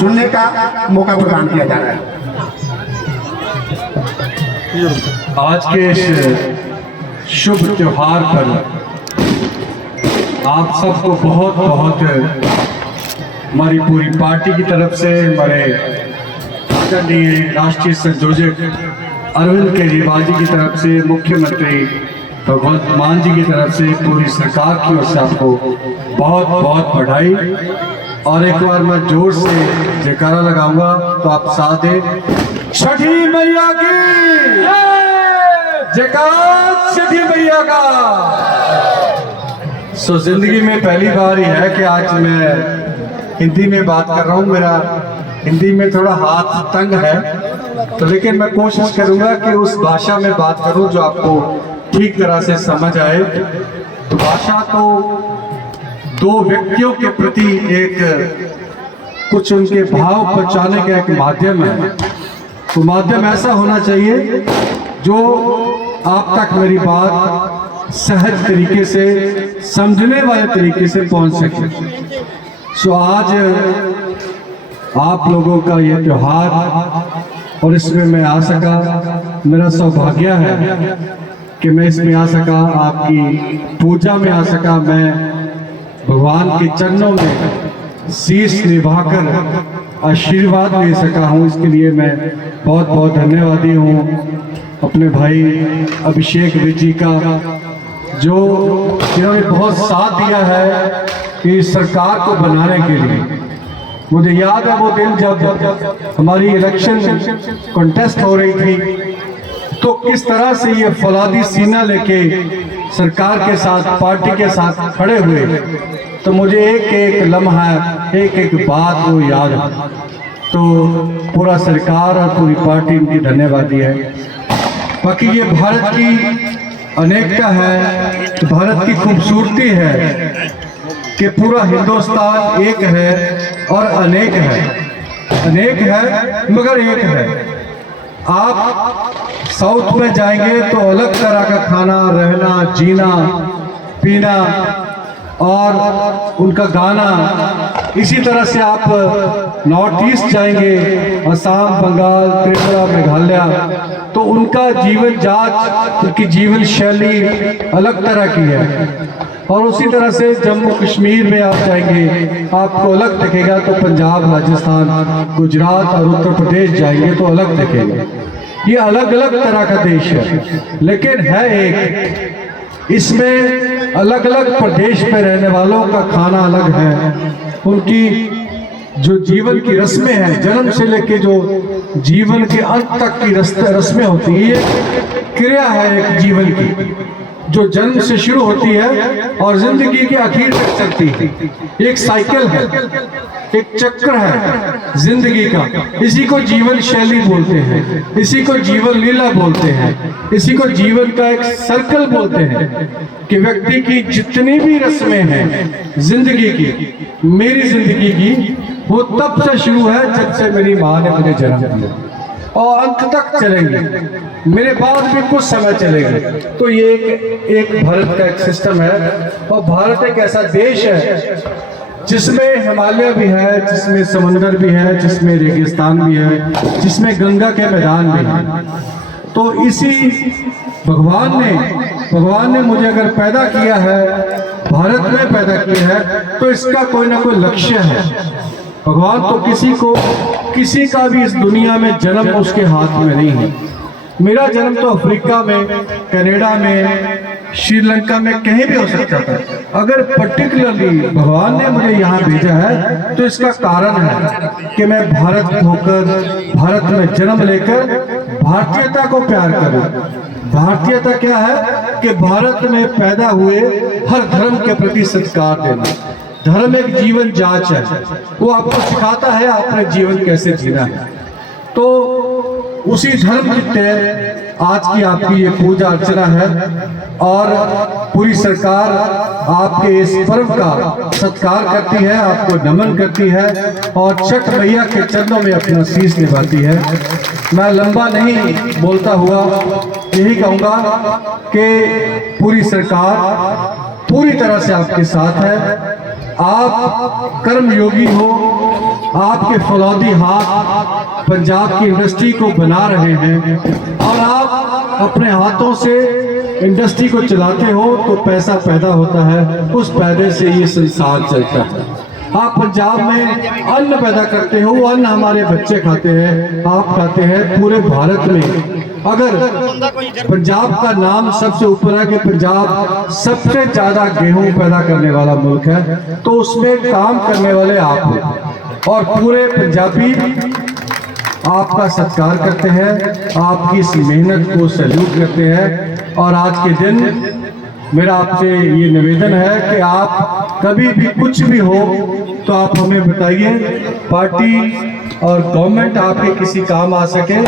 सुनने का मौका प्रदान किया जा रहा है। आज के इस शुभ त्योहार पर आप सबको बहुत बहुत हमारी पूरी पार्टी की तरफ से, हमारे आदरणीय राष्ट्रीय संयोजक अरविंद केजरीवाल जी की तरफ से, मुख्यमंत्री भगवंत मान जी की तरफ से, पूरी सरकार की ओर से आपको बहुत बहुत बधाई। और एक बार मैं जोर से जयकारा लगाऊंगा तो आप साथ हैं। छठी मैया की जयकार, छठी मैया का। सो जिंदगी में पहली बार ही है कि आज मैं हिंदी में बात कर रहा हूँ। मेरा हिंदी में थोड़ा हाथ तंग है, तो लेकिन मैं कोशिश करूंगा कि उस भाषा में बात करूं जो आपको ठीक तरह से समझ आए। तो भाषा तो दो व्यक्तियों के प्रति एक कुछ उनके भाव पहुंचाने का एक माध्यम है। तो माध्यम ऐसा होना चाहिए जो आप तक मेरी बात सहज तरीके से, समझने वाले तरीके से पहुंच सके। सो आज आप लोगों का ये त्योहार और इसमें मैं आ सका, मेरा सौभाग्य है कि मैं इसमें आ सका, आपकी पूजा में आ सका, मैं भगवान के चरणों में शीश निभाकर आशीर्वाद ले सका हूँ। इसके लिए मैं बहुत बहुत धन्यवादी हूँ अपने भाई अभिषेक विजी का, जो जिन्होंने बहुत साथ दिया है कि सरकार को बनाने के लिए। मुझे याद है वो दिन जब हमारी इलेक्शन कॉन्टेस्ट हो रही थी, तो किस तरह से ये फौलादी सीना लेके सरकार के साथ, पार्टी के साथ खड़े हुए। तो मुझे एक एक लम्हा, एक एक बात वो याद है। तो पूरा सरकार और पूरी पार्टी इनकी धन्यवादी है। बाकी ये भारत की अनेकता है, भारत की खूबसूरती है कि पूरा हिंदुस्तान एक है और अनेक है। अनेक है मगर एक है। आप साउथ में जाएंगे तो अलग तरह का खाना, रहना, जीना, पीना और उनका गाना। इसी तरह से आप नॉर्थ ईस्ट जाएंगे, असम, बंगाल, त्रिपुरा, मेघालय, तो उनका जीवन जांच, उनकी जीवन शैली अलग तरह की है। और उसी तरह से जम्मू कश्मीर में आप जाएंगे, आपको अलग दिखेगा। तो पंजाब, राजस्थान, गुजरात और उत्तर प्रदेश जाएंगे तो अलग दिखेगा। ये अलग अलग तरह का देश है, लेकिन है एक। इसमें अलग अलग प्रदेश में रहने वालों का खाना अलग है, उनकी जो जीवन की रस्में हैं, जन्म से लेके जो जीवन के अंत तक की रस्में होती है, ये क्रिया है एक जीवन की, जो जन्म से शुरू होती है और जिंदगी के आखिर तक चलती है। एक साइकिल है, एक चक्र है जिंदगी का। इसी को जीवन शैली बोलते हैं, इसी को जीवन लीला बोलते हैं, इसी को जीवन का एक सर्कल बोलते हैं कि व्यक्ति की जितनी भी रस्में हैं जिंदगी की, मेरी जिंदगी की, वो तब से शुरू है जब से मेरी माँ ने मुझे जन्म दिया और अंत तक चलेंगे, मेरे बाद भी कुछ समय चलेंगे। तो ये एक भारत का एक सिस्टम है। और भारत एक ऐसा देश है जिसमें हिमालय भी है, जिसमें समंदर भी है, जिसमें रेगिस्तान भी है, जिसमें गंगा के मैदान भी है। तो इसी भगवान ने मुझे अगर पैदा किया है, भारत में पैदा किया है, तो इसका कोई ना कोई लक्ष्य है। भगवान तो किसी का भी इस दुनिया में जन्म उसके हाथ में नहीं है। मेरा जन्म तो अफ्रीका में, कनाडा में, श्रीलंका में कहीं भी हो सकता था। अगर पर्टिकुलरली भगवान ने मुझे यहाँ भेजा है तो इसका कारण है कि मैं भारत होकर, भारत में जन्म लेकर भारतीयता को प्यार करूं। भारतीयता क्या है कि भारत में पैदा हुए हर धर्म के प्रति सत्कार देना। धर्म एक जीवन जांच है, वो आपको सिखाता है आपने जीवन कैसे जीना है। तो उसी धर्म की तय आज की आपकी ये पूजा अर्चना है और पूरी सरकार आपके इस पर्व का सत्कार करती है, आपको नमन करती है और छठ मैया के चरणों में अपना शीश निभाती है। मैं लंबा नहीं बोलता हुआ यही कहूँगा कि पूरी सरकार पूरी तरह से आपके साथ है। आप कर्म योगी हो, आपके फौलादी हाथ पंजाब की इंडस्ट्री को बना रहे हैं और आप अपने हाथों से इंडस्ट्री को चलाते हो तो पैसा पैदा होता है, उस पैदे से ये संसार चलता है। आप पंजाब में अन्न पैदा करते हो, वो अन्न हमारे बच्चे खाते हैं, आप खाते हैं। पूरे भारत में अगर पंजाब का नाम सबसे ऊपर है कि पंजाब सबसे ज्यादा गेहूं पैदा करने वाला मुल्क है, तो उसमें काम करने वाले आप हो और पूरे पंजाबी आपका सत्कार करते हैं, आपकी इस मेहनत को सैल्यूट करते हैं। और आज के दिन मेरा आपसे ये निवेदन है कि आप कभी भी कुछ भी हो तो आप हमें बताइए, पार्टी और गवर्नमेंट आपके किसी काम आ सके,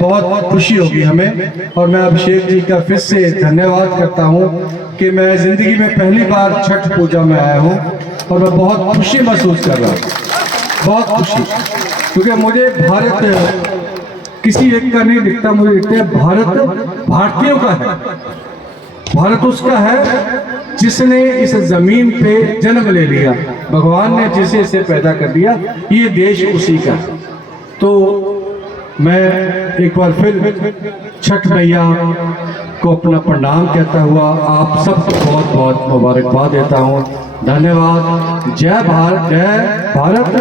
बहुत खुशी होगी हमें। और मैं अभिषेक जी का फिर से धन्यवाद करता हूँ कि मैं ज़िंदगी में पहली बार छठ पूजा में आया हूँ और मैं बहुत खुशी महसूस कर रहा हूँ, बहुत खुशी, क्योंकि मुझे भारत किसी एक का नहीं दिखता, मुझे दिखता है भारत भारतीयों का है। भारत उसका है जिसने इस जमीन पे जन्म ले लिया, भगवान ने जिसे इसे पैदा कर दिया, ये देश उसी का। तो मैं एक बार फिर छठ मैया को अपना प्रणाम कहता हुआ आप सबको बहुत बहुत मुबारकबाद देता हूँ। धन्यवाद। जय भारत, जय भारत,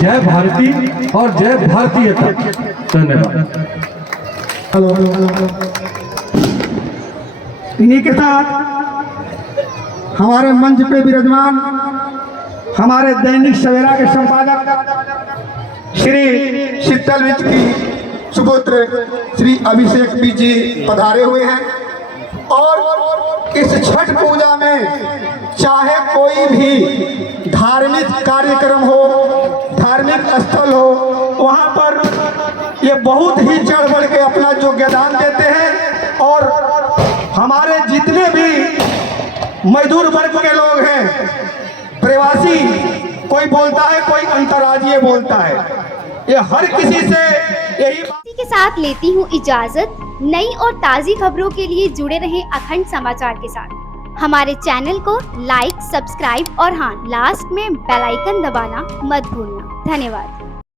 जय भारती और जय भारतीयता। धन्यवाद। हेलो। इन्हीं के साथ हमारे मंच पे विराजमान हमारे दैनिक सवेरा के संपादक श्री शीतल विज की सुपुत्र श्री अभिषेक विज जी पधारे हुए हैं। और इस छठ पूजा में चाहे कोई भी धार्मिक कार्यक्रम हो, धार्मिक स्थल हो, वहाँ पर ये बहुत ही चढ़ बढ़ के अपना योगदान देते हैं। और हमारे जितने भी मजदूर वर्ग के लोग हैं, प्रवासी, कोई बोलता है, कोई अंतर्राज्यीय बोलता है, ये हर किसी से यही के साथ लेती हूँ इजाजत। नई और ताज़ी खबरों के लिए जुड़े रहें अखंड समाचार के साथ। हमारे चैनल को लाइक, सब्सक्राइब और हाँ, लास्ट में बेल आइकन दबाना मत भूलना। धन्यवाद।